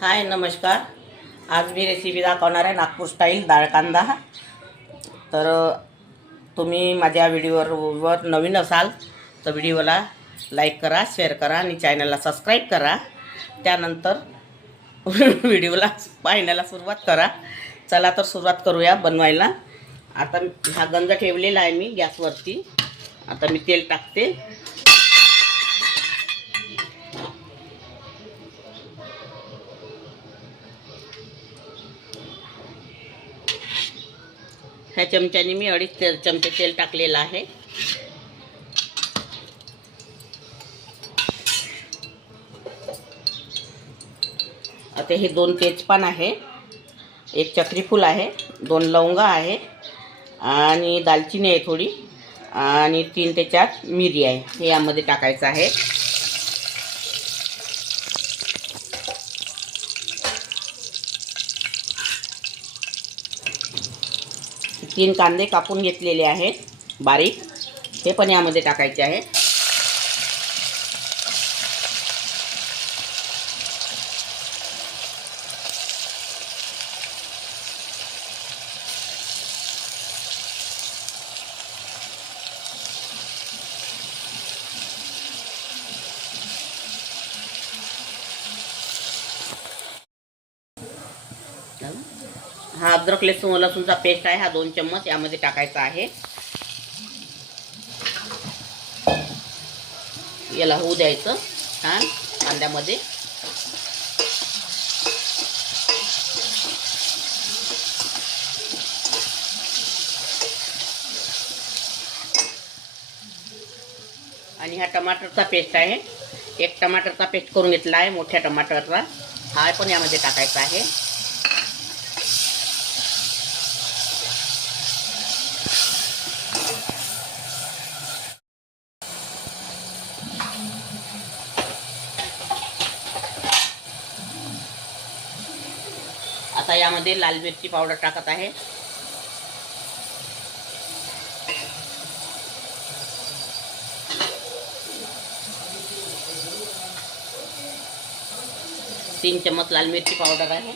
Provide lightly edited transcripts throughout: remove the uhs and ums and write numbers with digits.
हाय नमस्कार. आज मी रेसिपी दाखवणार आहे नागपूर स्टाईल डाळ कांदा. तर तुम्ही माझ्या व्हिडिओवर नवीन असाल तर व्हिडिओला लाईक करा, शेअर करा आणि चॅनलला सबस्क्राईब करा. त्यानंतर व्हिडिओला पाहण्याला सुरुवात करा. चला तर सुरुवात करूया बनवायला. आता हा गंज ठेवलेला आहे मी गॅसवरती. आता मी तेल टाकते. ह्या चमच्याने मी 2.5 चमचे तेल टाकलेलं आहे. आता हे 2 तेजपान आहे, 1 चक्री फूल आहे, 2 लवंगा आहे आणि दालचिनी आहे थोडी आणि 3 ते 4 मिरी आहे. हे यामध्ये टाकायचं आहे. तीन कांदे कापून घेतलेले आहेत बारीक, हे पण यामध्ये टाकायचे आहे. हा अद्रक लसूणचा पेस्ट आहे, हा 2 चम्मच यामध्ये टाकायचा आहे. याला होऊ द्यायचं छान कांद्यामध्ये. आणि हा टमाटरचा पेस्ट आहे, 1 टमाटरचा पेस्ट करून घेतला आहे मोठ्या टमाटरचा. हा पण यामध्ये टाकायचा आहे. आता यामध्ये लाल मिरची पावडर टाकत आहे. तीन चम्मच लाल मिरची पावडर आहे.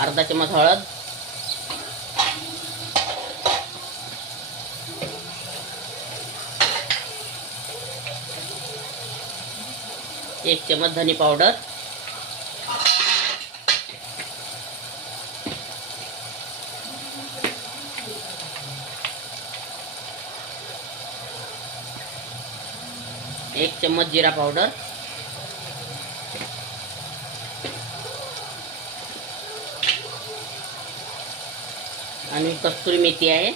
अर्धा चम्मच हळद, 1 चम्मच धनी पावडर, 1 चम्मच जीरा पावडर, आणि कस्तुरी मेथी आहे.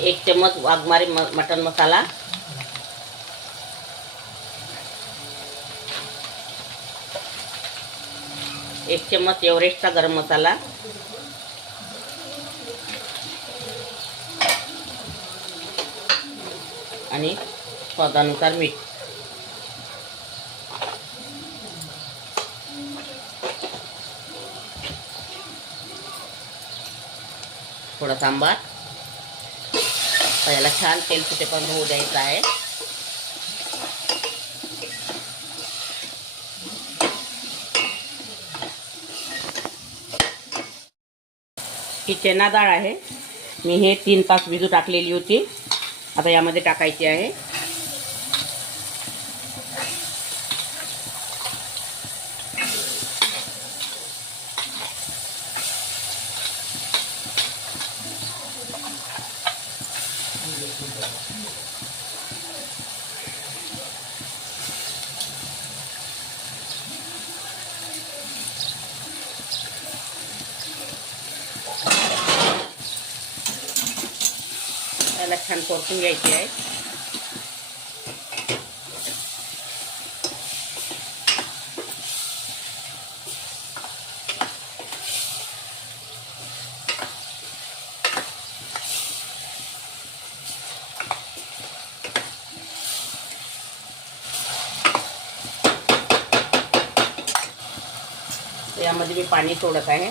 एक चम्मच वाघमारी मटन मसाला, 1 चम्मच एव्हरेस्टचा गरम मसाला, आणि स्वादानुसार मीठ. थोडा सांबार. याला छान तेल सुटेपर्यंत होऊ द्यायचं आहे. ही चना डाळ आहे, मी हे 3 तास भिजू टाकलेली होती. आता यामध्ये टाकायची आहे. याला छान परतून घ्यायची आहे. यामध्ये मी पाणी सोडत आहे.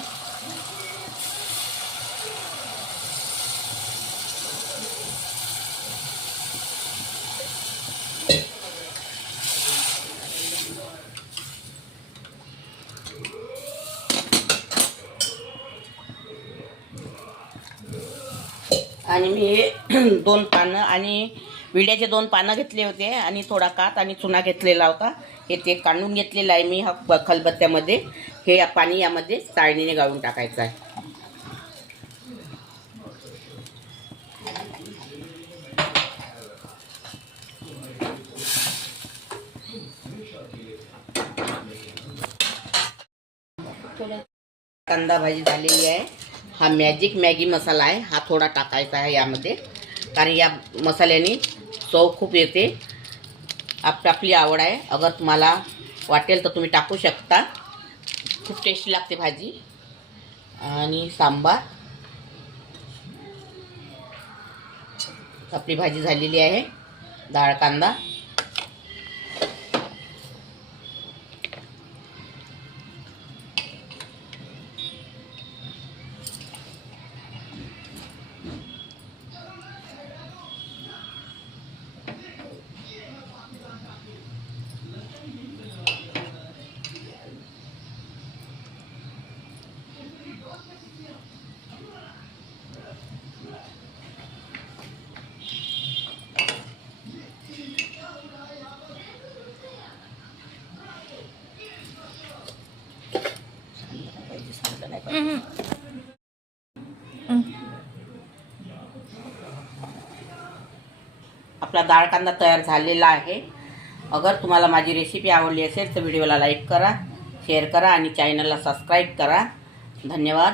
आणि मी 2 पानं आणि विड्याचे 2 पानं घेतले होते आणि थोडा कात आणि चुना घेतलेला होता. हे ते काढून घेतलेलं आहे मी हा खलबत्त्यामध्ये. हे पाणी यामध्ये चाळणीने गाळून टाकायचं आहे. कांदा भाजी झालेली आहे. हा मॅजिक मॅगी मसाला आहे, हा थोडा टाकायचा आहे यामध्ये, कारण या मसाल्याने चव खूप येते. आपली आवड आहे, अगर तुम्हाला वाटेल तर तुम्ही टाकू शकता. खूप टेस्टी लागते भाजी. आणि सांबार. आपली भाजी झालेली आहे. डाळ कांदा. आपला डाळ कांदा तयार झालेला आहे. अगर तुम्हाला माझी रेसिपी आवडली असेल तर व्हिडिओला लाईक करा, शेअर करा आणि चॅनलला सबस्क्राईब करा. धन्यवाद.